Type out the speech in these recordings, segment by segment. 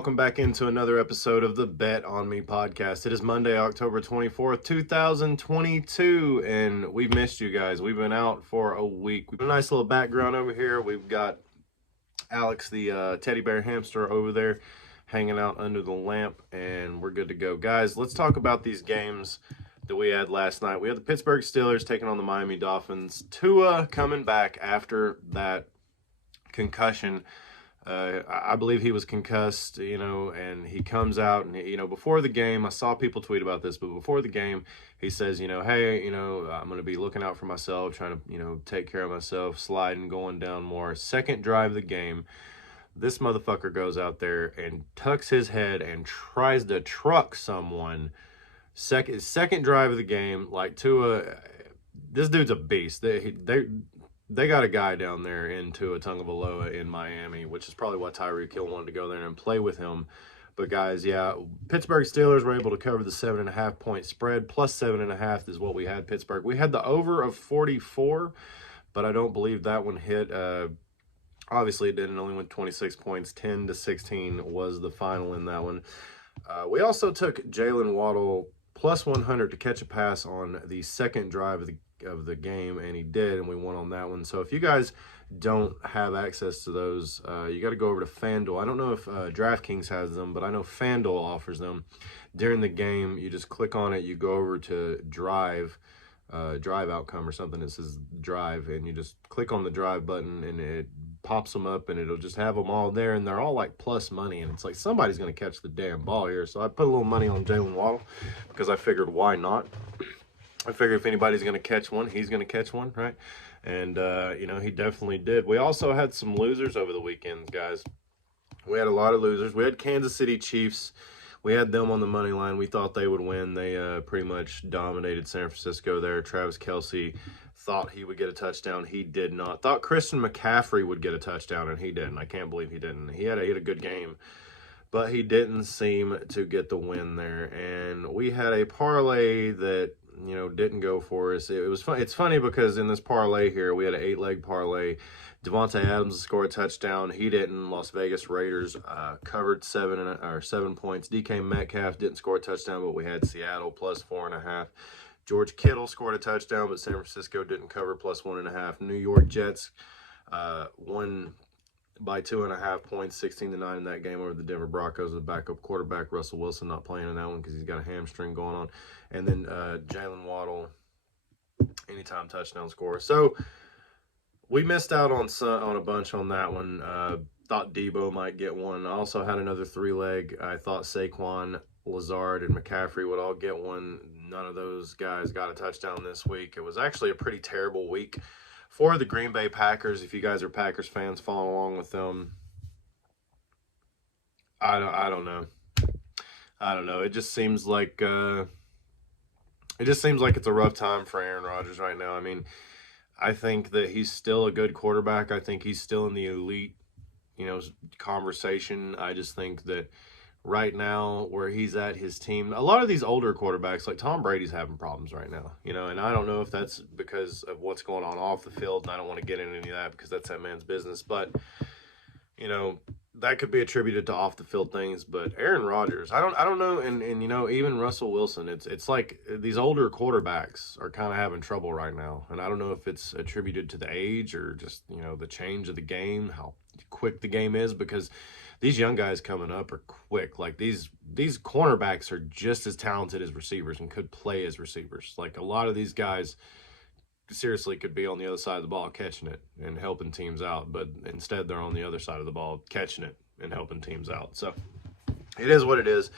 welcome back into another episode of the Bet On Me podcast. It is Monday, October 24th, 2022, and we've missed you guys. We've been out for a week. We've got a nice little background over here. We've got Alex, the teddy bear hamster, over there hanging out under the lamp, and we're good to go. Guys, let's talk about these games that we had last night. We had the Pittsburgh Steelers taking on the Miami Dolphins. Tua coming back after that concussion. I believe he was concussed, and he comes out and, before the game, I saw people tweet about this, but before the game, he says, hey, I'm going to be looking out for myself, trying to, take care of myself, sliding, going down more. Second drive of the game, this motherfucker goes out there and tucks his head and tries to truck someone. Second drive of the game, like Tua, this dude's a beast. They got a guy down there into a Tagovailoa in Miami, which is probably why Tyreek Hill wanted to go there and play with him. But guys, yeah, Pittsburgh Steelers were able to cover the 7.5 point spread. Plus 7.5 is what we had Pittsburgh. We had the over of 44, but I don't believe that one hit. Obviously it didn't. Only went 26 points. 10-16 was the final in that one. We also took Jalen Waddle plus 100 to catch a pass on the second drive of the game, and he did, and we won on that one. So if you guys don't have access to those, you got to go over to FanDuel. I don't know if DraftKings has them, but I know FanDuel offers them. During the game, you just click on it, you go over to drive outcome or something. It says drive, and you just click on the drive button, and it pops them up, and it'll just have them all there, and they're all like plus money, and it's like somebody's going to catch the damn ball here. So I put a little money on Jalen Waddle because I figured why not. I figure if anybody's going to catch one, he's going to catch one, right? And, he definitely did. We also had some losers over the weekend, guys. We had a lot of losers. We had Kansas City Chiefs. We had them on the money line. We thought they would win. They pretty much dominated San Francisco there. Travis Kelce thought he would get a touchdown. He did not. Thought Christian McCaffrey would get a touchdown, and he didn't. I can't believe he didn't. He had a good game, but he didn't seem to get the win there. And we had a parlay that didn't go for us. It was fun. It's funny because in this parlay here, we had an 8-leg parlay. Devontae Adams scored a touchdown. He didn't. Las Vegas Raiders covered 7 points. DK Metcalf didn't score a touchdown, but we had Seattle plus 4.5. George Kittle scored a touchdown, but San Francisco didn't cover plus 1.5. New York Jets won by 2.5 points, 16-9 in that game over the Denver Broncos. The backup quarterback, Russell Wilson, not playing in that one because he's got a hamstring going on. And then Jalen Waddle, anytime touchdown score. So we missed out on a bunch on that one. Thought Debo might get one. I also had another 3-leg. I thought Saquon, Lazard, and McCaffrey would all get one. None of those guys got a touchdown this week. It was actually a pretty terrible week for the Green Bay Packers. If you guys are Packers fans, following along with them, I don't know. It just seems like it's a rough time for Aaron Rodgers right now. I mean, I think that he's still a good quarterback. I think he's still in the elite, conversation. I just think that right now where he's at, his team, a lot of these older quarterbacks, like Tom Brady's having problems right now, and I don't know if that's because of what's going on off the field, and I don't want to get into any of that because that's that man's business, but, that could be attributed to off the field things. But Aaron Rodgers, I don't know, and even Russell Wilson, it's like these older quarterbacks are kind of having trouble right now, and I don't know if it's attributed to the age or just the change of the game, how quick the game is, because these young guys coming up are quick. Like these cornerbacks are just as talented as receivers and could play as receivers. Like a lot of these guys seriously could be on the other side of the ball catching it and helping teams out, but instead they're on the other side of the ball catching it and helping teams out. So it is what it is.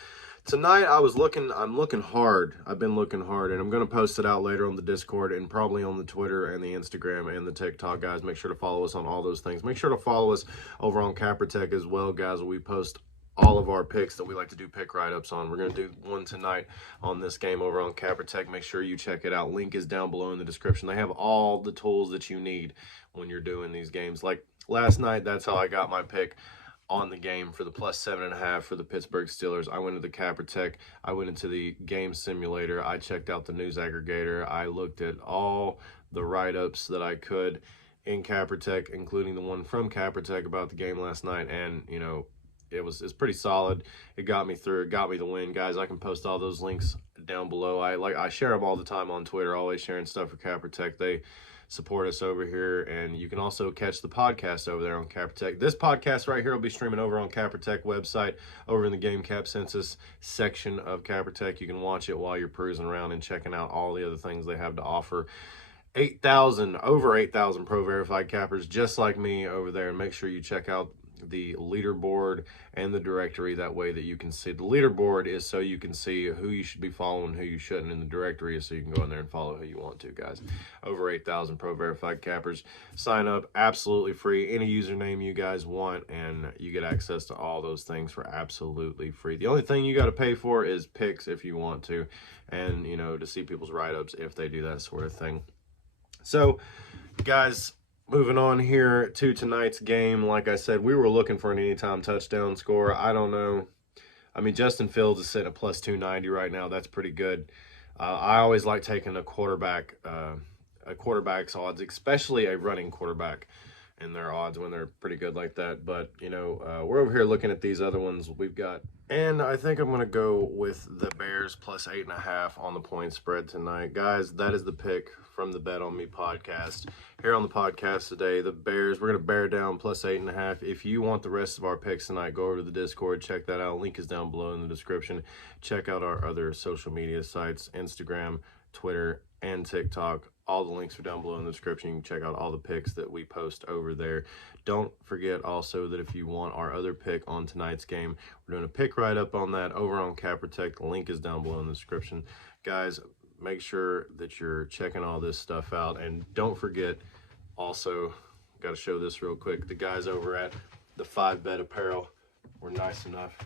Tonight I'm looking hard. I've been looking hard, and I'm going to post it out later on the Discord and probably on the Twitter and the Instagram and the TikTok, guys. Make sure to follow us on all those things. Make sure to follow us over on CapperTech as well, guys. We post all of our picks that we like to do pick write-ups on. We're going to do one tonight on this game over on CapperTech. Make sure you check it out. Link is down below in the description. They have all the tools that you need when you're doing these games. Like last night, that's how I got my pick on the game for the plus 7.5 for the Pittsburgh Steelers. I went into the CapperTech. I went into the game simulator. I checked out the news aggregator. I looked at all the write-ups that I could in CapperTech, including the one from CapperTech about the game last night. And, it's pretty solid. It got me through. It got me the win, guys. I can post all those links down below. I share them all the time on Twitter. Always sharing stuff for CapperTech. They support us over here, and you can also catch the podcast over there on CapperTech. This podcast right here will be streaming over on CapperTech website, over in the Game Cap Census section of CapperTech. You can watch it while you're cruising around and checking out all the other things they have to offer. Over 8,000 pro verified cappers just like me over there, and make sure you check out the leaderboard and the directory. That way that you can see. The leaderboard is so you can see who you should be following, who you shouldn't, and the directory is so you can go in there and follow who you want to, guys. Over 8,000 pro verified cappers. Sign up absolutely free, any username you guys want, and you get access to all those things for absolutely free. The only thing you got to pay for is picks if you want to, and you know, to see people's write-ups if they do that sort of thing. So, guys, moving on here to tonight's game. Like I said, we were looking for an anytime touchdown score. I don't know. I mean, Justin Fields is sitting at plus 290 right now. That's pretty good. I always like taking a quarterback's odds, especially a running quarterback, and their odds when they're pretty good like that. But, you know, we're over here looking at these other ones we've got. And I think I'm going to go with the Bears plus 8.5 on the point spread tonight. Guys, that is the pick from the Bet On Me podcast. Here on the podcast today, the Bears, we're going to bear down plus 8.5. If you want the rest of our picks tonight, go over to the Discord, check that out. Link is down below in the description. Check out our other social media sites, Instagram, Twitter, and TikTok. All the links are down below in the description. You can check out all the picks that we post over there. Don't forget also that if you want our other pick on tonight's game, we're doing a pick write-up on that over on CapperTech. The link is down below in the description. Guys, make sure that you're checking all this stuff out. And don't forget, also, got to show this real quick. The guys over at the Five Bet Apparel were nice enough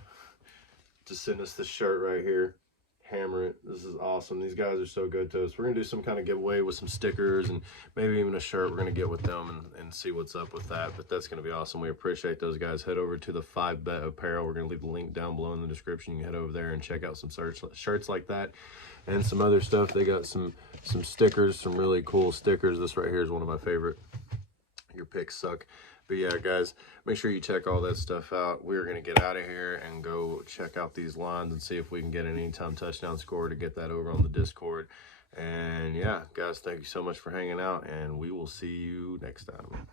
to send us this shirt right here. Hammer it. This is awesome. These guys are so good to us. We're going to do some kind of giveaway with some stickers and maybe even a shirt. We're going to get with them and see what's up with that. But that's going to be awesome. We appreciate those guys. Head over to the Five Bet Apparel. We're going to leave the link down below in the description. You can head over there and check out some shirts like that and some other stuff. They got some stickers, some really cool stickers. This right here is one of my favorite. Your picks suck. But yeah, guys, make sure you check all that stuff out. We're going to get out of here and go check out these lines and see if we can get an anytime touchdown score to get that over on the Discord. And yeah, guys, thank you so much for hanging out, and we will see you next time.